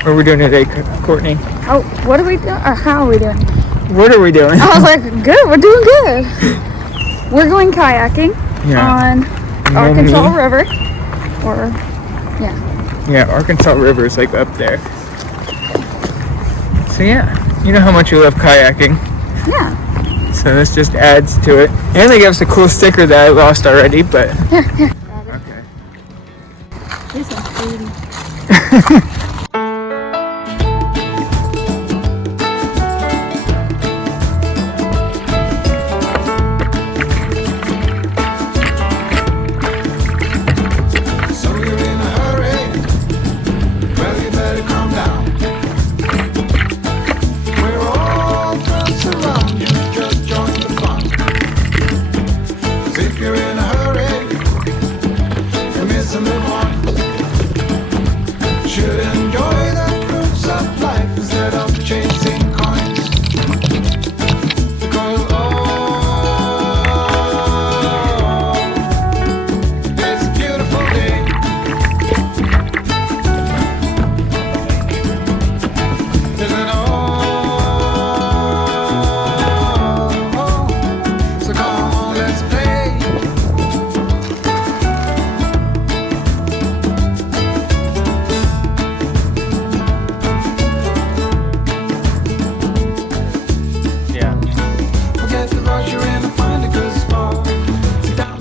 What are we doing today, Courtney? Oh, what are we doing? Or how are we doing? What are we doing? I was like, good, we're doing good. We're going kayaking on Arkansas Maumelle. River. Yeah, Arkansas River is like up there. So yeah, you know how much you love kayaking. Yeah. So this just adds to it. And they gave us a cool sticker that I lost already, but... Here. Okay. This one's pretty.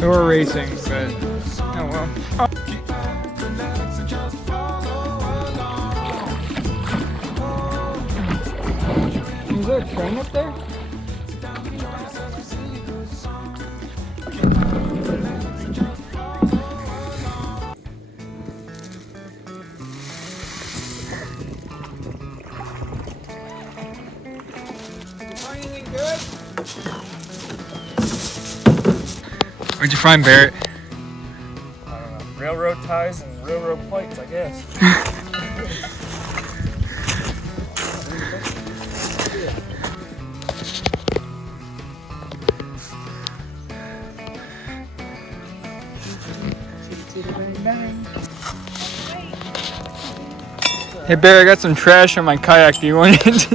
We're racing, but oh well. Is there a train up there? Anything good? What'd you find, Barrett? I don't know. Railroad ties and railroad plates, I guess. Hey, Barrett, I got some trash on my kayak. Do you want it?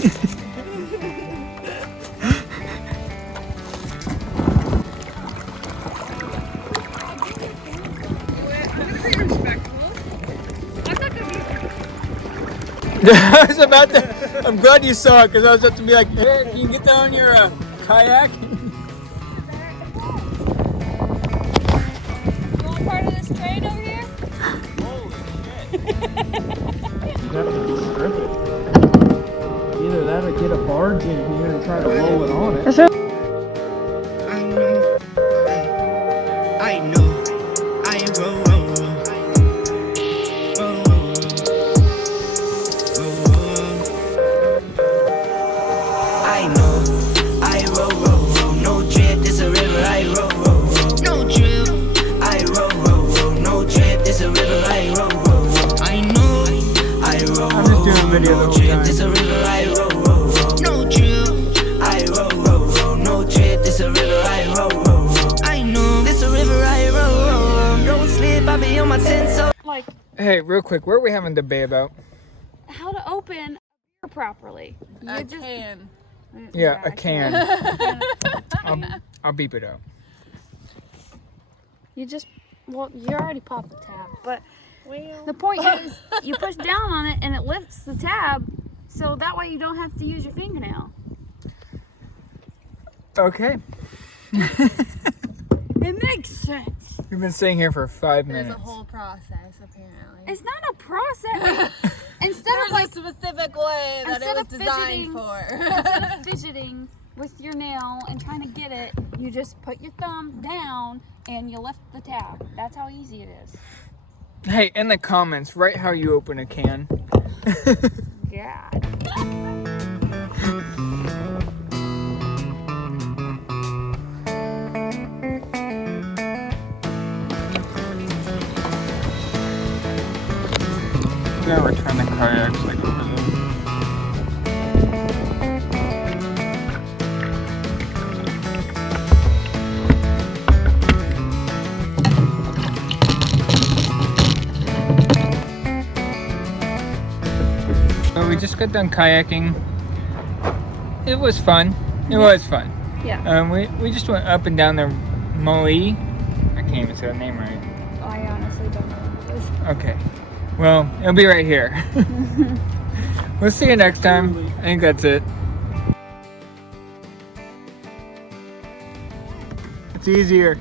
I was about to. I'm glad you saw it because I was about to be like, hey, can you get that on your kayak? You want part of this train over here? Holy shit. You have to strip it. Either that or get a barge in here and try to roll it on it. I know, I roll. Video the whole time. This a river I roll. No trip. I roll. No trip. This a river I roll. I know this a river I roll. Don't sleep. I be on my 10 so. Like, Hey, real quick, what are we having a debate about? how to open a beer properly. A can. Yeah, a can. I'll beep it out. You already popped the tab, but the point is you push down on it and it lifts the tab, so that way you don't have to use your fingernail. Okay. It makes sense. We've been sitting here for 5 minutes. There's a whole process, apparently. It's not a process. Instead There's of like a specific way that it instead was of designed instead for. of fidgeting with your nail and trying to get it, you just put your thumb down and you lift the tab. That's how easy it is. Hey, in the comments, write how you open a can. God. Yeah, return the kayaks like over there. we just got done kayaking. It was fun. It was fun. Yeah. We just went up and down the Maumelle. I can't even say the name right. I honestly don't know what it is. Okay. Well, it'll be right here. We'll see you next time. I think that's it. It's easier.